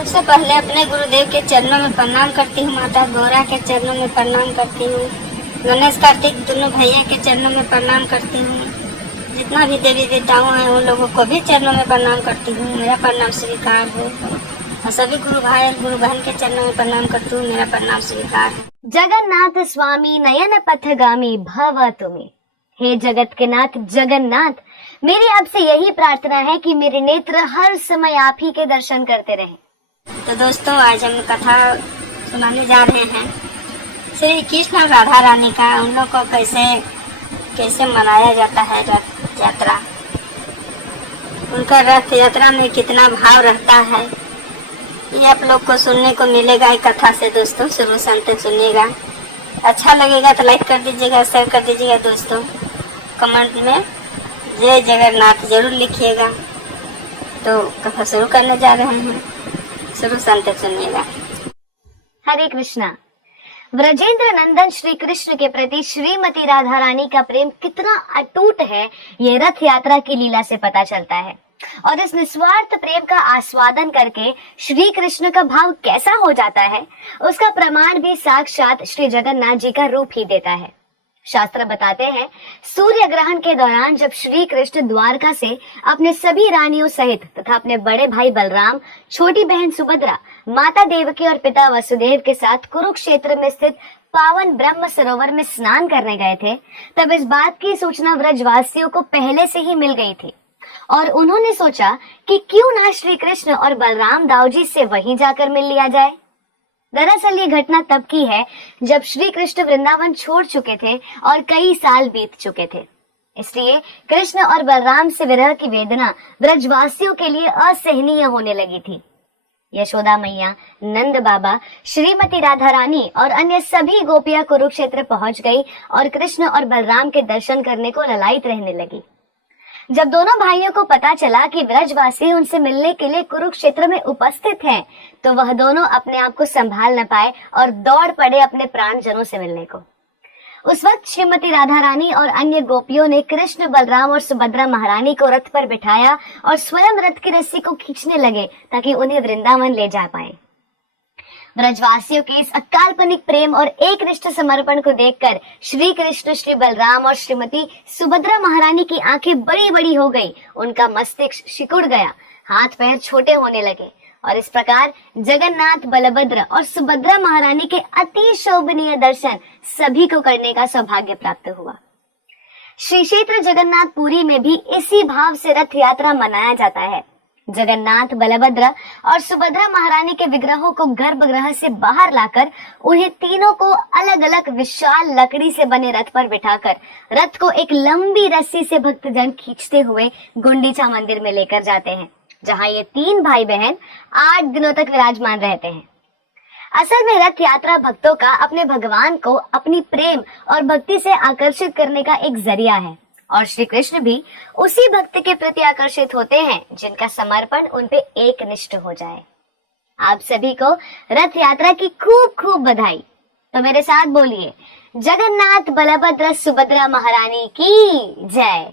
सबसे पहले अपने गुरुदेव के चरणों में प्रणाम करती हूँ। माता गौरा के चरणों में प्रणाम करती हूँ। गणेश कार्तिक दोनों भैया के चरणों में प्रणाम करती हूँ। जितना भी देवी देवताओं हैं उन लोगों को भी चरणों में प्रणाम करती हूँ। मेरा प्रणाम स्वीकार हो। और सभी गुरु भाई और गुरु बहन के चरणों में प्रणाम करती हूँ। मेरा प्रणाम स्वीकार है। जगन्नाथ स्वामी नयन पथगामी भव तुम्हें। हे जगत के नाथ जगन्नाथ, मेरी आपसे यही प्रार्थना है कि मेरे नेत्र हर समय आप ही के दर्शन करते रहें। तो दोस्तों, आज हम कथा सुनाने जा रहे हैं श्री कृष्ण और राधा रानी का। उन लोग को कैसे मनाया जाता है रथ यात्रा। उनका रथ यात्रा में कितना भाव रहता है, ये आप लोग को सुनने को मिलेगा एक कथा से। दोस्तों, शुरू से अंत तक सुनिएगा। अच्छा लगेगा तो लाइक कर दीजिएगा, शेयर कर दीजिएगा। दोस्तों, कमेंट में जय जगन्नाथ जरूर लिखिएगा। तो कथा शुरू करने जा रहे हैं, शुरू से अंत तक सुनिएगा। हरे कृष्णा। व्रजेंद्र नंदन श्री कृष्ण के प्रति श्रीमती राधा रानी का प्रेम कितना अटूट है, ये रथ यात्रा की लीला से पता चलता है। और इस निस्वार्थ प्रेम का आस्वादन करके श्री कृष्ण का भाव कैसा हो जाता है, उसका प्रमाण भी साक्षात श्री जगन्नाथ जी का रूप ही देता है। शास्त्र बताते हैं, सूर्य ग्रहण के दौरान जब श्री कृष्ण द्वारका से अपने सभी रानियों सहित तथा अपने बड़े भाई बलराम, छोटी बहन सुभद्रा, माता देवकी और पिता वसुदेव के साथ कुरुक्षेत्र में स्थित पावन ब्रह्म सरोवर में स्नान करने गए थे, तब इस बात की सूचना व्रजवासियों को पहले से ही मिल गई थी। और उन्होंने सोचा कि क्यों ना श्री कृष्ण और बलराम दाऊजी से वहीं जाकर मिल लिया जाए। दरअसल ये घटना तब की है जब श्री कृष्ण वृंदावन छोड़ चुके थे और कई साल बीत चुके थे। इसलिए कृष्ण और बलराम से विरह की वेदना ब्रजवासियों के लिए असहनीय होने लगी थी। यशोदा मैया, नंद बाबा, श्रीमती राधा रानी और अन्य सभी गोपियां कुरुक्षेत्र पहुंच गई और कृष्ण और बलराम के दर्शन करने को ललायित रहने लगी। जब दोनों भाइयों को पता चला कि ब्रजवासी उनसे मिलने के लिए कुरुक्षेत्र में उपस्थित हैं, तो वह दोनों अपने आप को संभाल न पाए और दौड़ पड़े अपने प्राणजनों से मिलने को। उस वक्त श्रीमती राधा रानी और अन्य गोपियों ने कृष्ण, बलराम और सुभद्रा महारानी को रथ पर बिठाया और स्वयं रथ की रस्सी को खींचने लगे ताकि उन्हें वृंदावन ले जा पाए। ब्रजवासियों के इस अकाल्पनिक प्रेम और एकनिष्ठ समर्पण को देखकर श्री कृष्ण, श्री बलराम और श्रीमती सुभद्रा महारानी की आंखें बड़ी बड़ी हो गई। उनका मस्तिष्क सिकुड़ गया, हाथ पैर छोटे होने लगे और इस प्रकार जगन्नाथ, बलभद्र और सुभद्रा महारानी के अति शोभनीय दर्शन सभी को करने का सौभाग्य प्राप्त हुआ। श्री क्षेत्र जगन्नाथपुरी में भी इसी भाव से रथ यात्रा मनाया जाता है। जगन्नाथ, बलभद्र और सुभद्रा महारानी के विग्रहों को गर्भगृह से बाहर लाकर उन्हें तीनों को अलग अलग विशाल लकड़ी से बने रथ पर बिठाकर रथ को एक लंबी रस्सी से भक्तजन खींचते हुए गुंडीचा मंदिर में लेकर जाते हैं, जहां ये तीन भाई बहन 8 दिनों तक विराजमान रहते हैं। असल में रथ यात्रा भक्तों का अपने भगवान को अपनी प्रेम और भक्ति से आकर्षित करने का एक जरिया है और श्री कृष्ण भी उसी भक्ति के प्रति आकर्षित होते हैं जिनका समर्पण उन पे एकनिष्ठ हो जाए। आप सभी को रथ यात्रा की खूब खूब बधाई। तो मेरे साथ बोलिए, जगन्नाथ, बलभद्र, सुभद्रा महारानी की जय।